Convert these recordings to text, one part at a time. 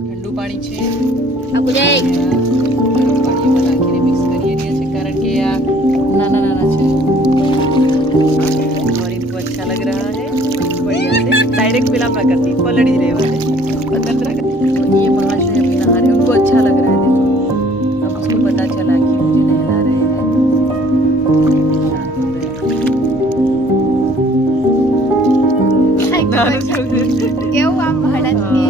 ઠંડુ પાણી છે આપું જય પાણીમાં નાખીને મિક્સ કરી રહ્યા છે કારણ કે આ નાના નાના છે और इनको अच्छा लग रहा है बढ़िया से डायरेक्ट पिला प्रकृति पलड़ी रहे वाले अंदर प्रकृति ये महाशय अभी नहा रहे उनको अच्छा लग रहा है देखो अब उसको पता चला कि मुझे नहला रहे हैं કેવું આમ હળદની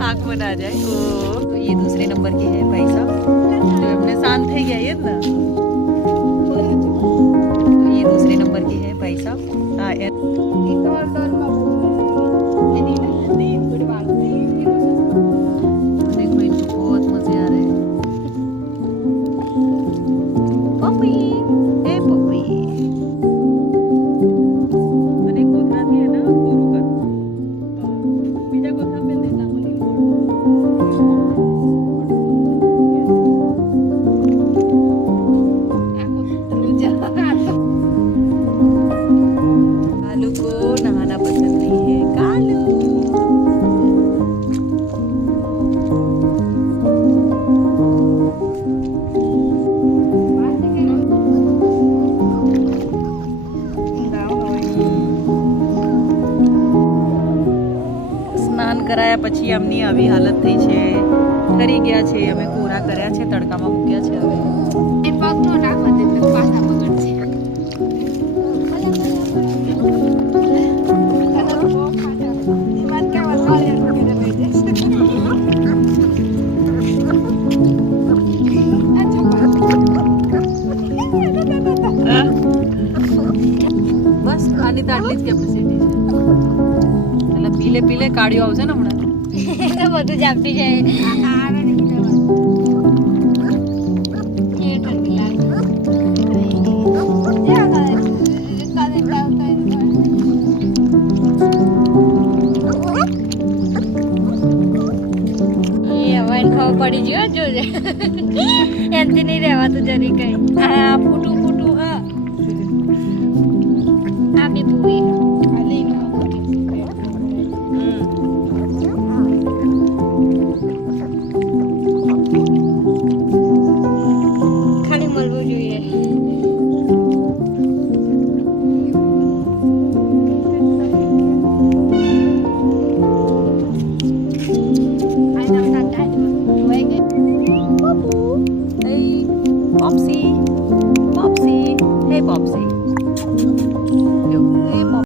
आँख में आ जाए तो ये दूसरे नंबर के है भाई साहब जो अपने शांत થઈ ગયા ये ना तो ये दूसरे नंबर के है भाई साहब हाँ देखो इनको बहुत मजे आ रहे हैं पप्पी ए पप्पी અને કોથળાથી એના પૂરું કર બીજા કોથળા पे देना बोली कालू को नहाना पसंद नहीं है कालू સ્નાન કરાયા પછી આમની આવી હાલત થઈ છે ઠરી ગયા છે અમે કોરા કર્યા છે તડકામાં મૂક્યા છે હવે એ પગ નો નાખવા દે તો પાછા બગડશે બસ આની તો આટલી જ કેપેસિટી છે એટલે પીલે પીલે કાઢ્યો આવશે ને હમણાં તો બધું જાપી જાય આવે નહીં એ ઠંડી લાગે ખબર પડી ગયો જોજે એનથી નહીં રહેવાતું જરી કઈ આ ફૂટું ફૂટું હા આ બી પૂરી